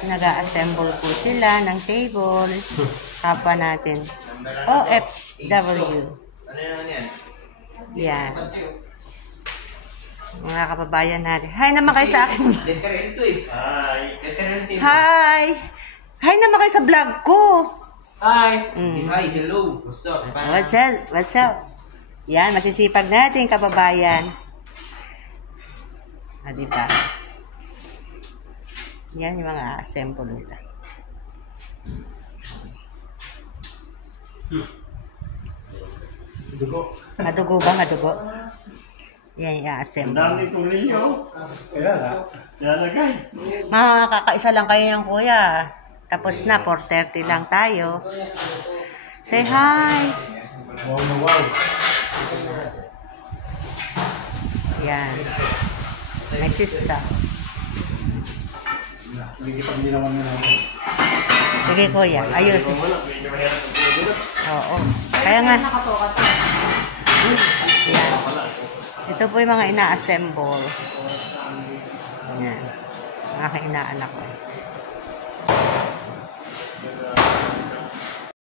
Nag-a-assemble po sila ng table. Kapwa natin. OFW. Ano yan? Yan. Mga kababayan natin. Hi naman kayo sa akin. Letter L to eh. Hi. Letter L to. Hi! Hi naman kayo sa vlog ko. Hi. Hi, hello. What's up? What's up? What's up? Yan, masisipag natin kababayan. Diba? Yan yung mga assemble nila. Dugo. Madugo ba? Madugo? Yan, i-assemble. Ang dami tuloy nyo. Kaya na. Lalagay. Kakaisa lang kayo yung kuya. Tapos na, 4:30 lang tayo. Say hi! Wow na wow. Yan. May sista. Hindi pag ginawan nyo naman. Sige kuya, ayusin. Oo. Kaya nga. Yan. Ito po yung mga ina-assemble. Yan. Mga inaanak ko.